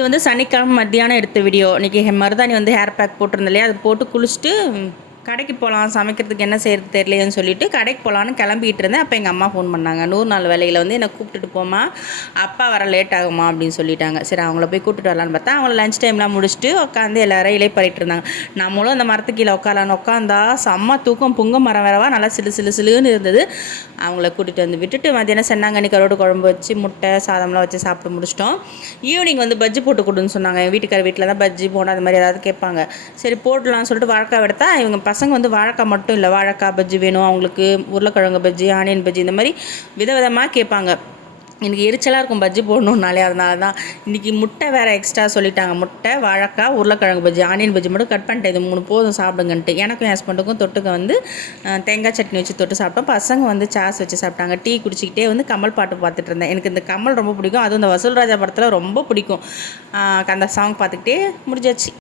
இது வந்து சனிக்கிழமை மத்தியானம் எடுத்த வீடியோ இன்றைக்கி மருதாணி வந்து ஹேர் பேக் போட்டிருந்தேன் இல்லையா? அது போட்டு குளிச்சுட்டு கடைக்கு போகலாம் சமைக்கிறதுக்கு என்ன செய்கிறது தெரியலையேன்னு சொல்லிட்டு கடைக்கு போகலான்னு கிளம்பிட்டு இருந்தேன். அப்போ எங்கள் அம்மா ஃபோன் பண்ணாங்க. நூறு நாள் வேலையில் வந்து என்னை கூப்பிட்டுட்டு போமா அப்பா வர லேட் ஆகுமா அப்படின்னு சொல்லிட்டாங்க. சரி அவங்கள போய் கூப்பிட்டு வரலான்னு பார்த்தா அவங்கள லஞ்ச் டைம்லாம் முடிச்சுட்டு உட்காந்து எல்லாரும் இலைப்பறிட்டு இருந்தாங்க. நம்மளும் அந்த மரத்துக்கு கீழே உட்காரலான்னு உட்காந்தா செம்ம தூக்கம் புங்க மரம் வரவா நல்லா சிலு சிலு சிலுன்னு இருந்தது. அவங்கள கூட்டிகிட்டு வந்து விட்டுட்டு மத்தியானம் சென்னாங்கண்ணி கரோடு குழம்பு வச்சு முட்டை சாதம்லாம் வச்சு சாப்பிட்டு முடிச்சிட்டோம். ஈவினிங் வந்து பஜ்ஜி போட்டு கொடுன்னு சொன்னாங்க. என் வீட்டுக்கார வீட்டில் தான் பஜ்ஜி போனால் அது மாதிரி ஏதாவது கேட்பாங்க. சரி போடலாம்னு சொல்லிட்டு வழக்கம் எடுத்தா இவங்க பசங்க வந்து வாழைக்காய் மட்டும் இல்லை வாழைக்காய் பஜ்ஜி வேணும். அவங்களுக்கு உருளைக்கிழங்கு பஜ்ஜி ஆனியன் பஜ்ஜி இந்த மாதிரி விதவிதமாக கேட்பாங்க. எனக்கு எரிச்சலாக இருக்கும் பஜ்ஜி போடணுன்னாலே அதனால தான் இன்றைக்கி முட்டை வேறு எக்ஸ்ட்ரா சொல்லிட்டாங்க. முட்டை வாழைக்காய் உருளைக்கிழங்கு பஜ்ஜி ஆனியன் பஜ்ஜி மட்டும் கட் பண்ணிட்டேன். இது மூணு போதும் சாப்பிடுங்கன்ட்டு. எனக்கும் என் ஹஸ்பண்டுக்கும் தொட்டுக்க வந்து தேங்காய் சட்னி வச்சு தொட்டு சாப்பிட்டோம். பசங்க வந்து சாஸ் வச்சு சாப்பிட்டாங்க. டீ குடிச்சிக்கிட்டே வந்து கமல் பாட்டு பார்த்துட்டு இருந்தேன். எனக்கு இந்த கமல் ரொம்ப பிடிக்கும். அதுவும் இந்த வசூல் ராஜா படத்தில் ரொம்ப பிடிக்கும். அந்த சாங் பார்த்துக்கிட்டே முடிஞ்சாச்சு.